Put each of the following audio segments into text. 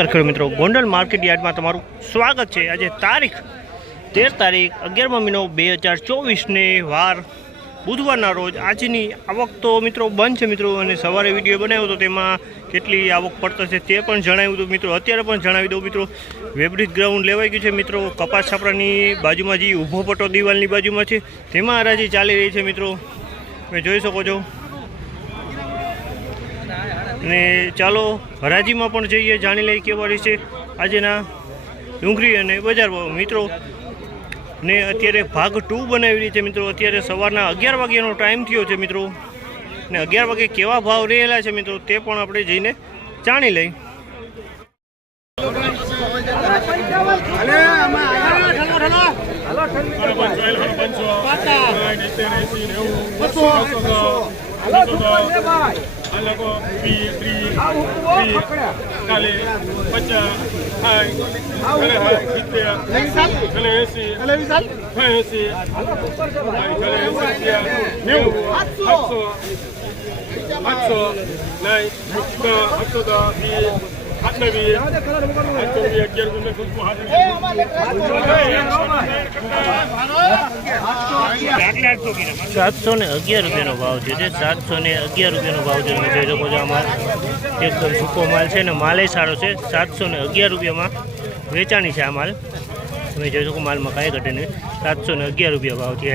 ખેડૂત મિત્રો. ગોંડલ માર્કેટ યાર્ડમાં તમારું સ્વાગત છે. આજે તારીખ તેર તારીખ અગિયારમો મહિનો બે હજાર ચોવીસને વાર. બુધવારના રોજ આજની આવક તો મિત્રો બંધ છે મિત્રો અને સવારે વીડિયો બનાવ્યો હતો તેમાં કેટલી આવક પડતો છે તે પણ જણાવ્યું હતું મિત્રો. અત્યારે પણ જણાવી દઉં મિત્રો. વેબ્રિજ ગ્રાઉન્ડ લેવાઈ ગયું છે મિત્રો. કપાસ છાપરાની બાજુમાં જે ઊભો પટ્ટો દિવાલની બાજુમાં છે, તેમાં હરાજી ચાલી રહી છે મિત્રો. તમે જોઈ શકો છો. અને ચાલો હરાજીમાં પણ જઈએ જાણી લઈએ કેવા રહેશે આજના ડુંગળી અને બજાર મિત્રો ને અત્યારે ભાગ ટુ બનાવી રહી છે મિત્રો. અત્યારે સવારના અગિયાર વાગ્યાનો ટાઈમ થયો છે મિત્રો. ને અગિયાર વાગે કેવા ભાવ રહેલા છે મિત્રો તે પણ આપણે જઈને જાણી લઈ આ લોકો બી ત્રી ત્રી કાલે પચાસ ભલે એસી ભલે એસી નેવું આઠસો આઠસો નહીં આઠસો સાતસો ને અગિયાર રૂપિયાનો ભાવ છે જે સાતસો ને અગિયાર રૂપિયાનો ભાવ છે તમે જોઈ શકો છો માલ. એકદમ સૂકો માલ છે ને માલે સારો છે. સાતસો ને અગિયાર રૂપિયામાં વેચાણી છે આ માલ. તમે જોઈ શકો માલમાં કાંઈ ઘટે નહીં. સાતસો ને અગિયાર રૂપિયા ભાવ છે.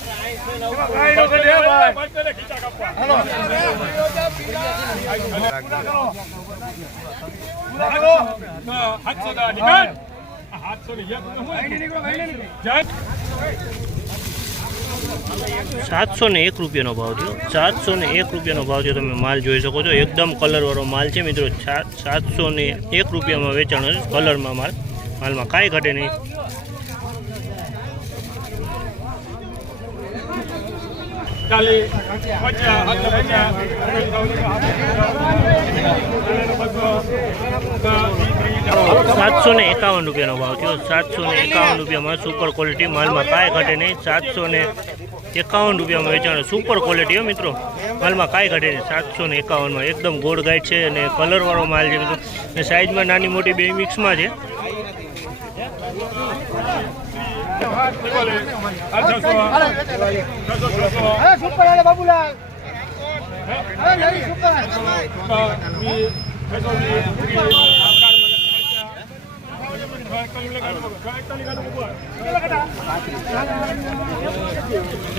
સાતસો ને એક રૂપિયાનો ભાવ થયો. સાતસો ને એક રૂપિયાનો ભાવ થયો. તમે માલ જોઈ શકો છો. એકદમ કલરવાળો માલ છે મિત્રો. સાતસો ને એક રૂપિયામાં વેચાણો છે કલરમાં માલ. માલમાં કાંઈ ઘટે નહીં. પચાસ સાતસો ને એકાવન રૂપિયાનો ભાવ થયો. સાતસો ને એકાવન રૂપિયામાં સુપર ક્વોલિટી માલમાં કાંઈ ઘટે નહીં. સાતસો ને એકાવન રૂપિયામાં વેચાણ સુપર ક્વોલિટી હો મિત્રો. માલમાં કાંઈ ઘટે નહીં. સાતસો ને એકાવનમાં એકદમ ગોળ ગાઈડ છે અને કલરવાળો માલ છે મિત્રો. અને સાઇઝમાં નાની મોટી બે મિક્સમાં છે.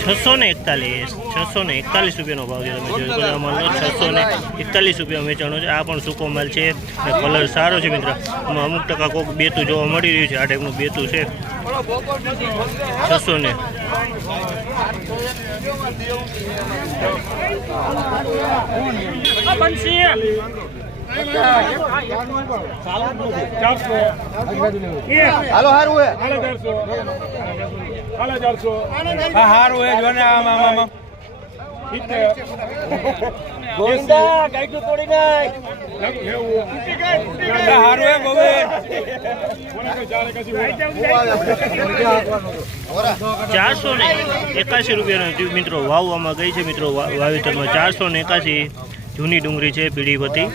છસો ને એકતાલીસ છસો ને એકતાલીસ રૂપિયાનો ભાવ છે તમે જોઈ શકો છો છસો ને એકતાલીસ રૂપિયા વેચાણો છે. આ પણ સૂકો માલ છે કલર સારો છે મિત્ર. અમુક ટકા કોક બેતું જોવા મળી રહ્યું છે, આ ટાઈપનું બેતું છે. છસો ને હાલો હારું હે. હારું હે જોને આમ આમ આમ. ગોવિંદા ગાઈડું તોડી નાખ. હારું હે ગોવિંદ. ચારસો ને એકાસી રૂપિયાનો મિત્રો વાવવામાં ગઈ છે મિત્રો વાવેતરમાં ચારસો ને એકાસી જૂની ડુંગળી છે, પીળી બધી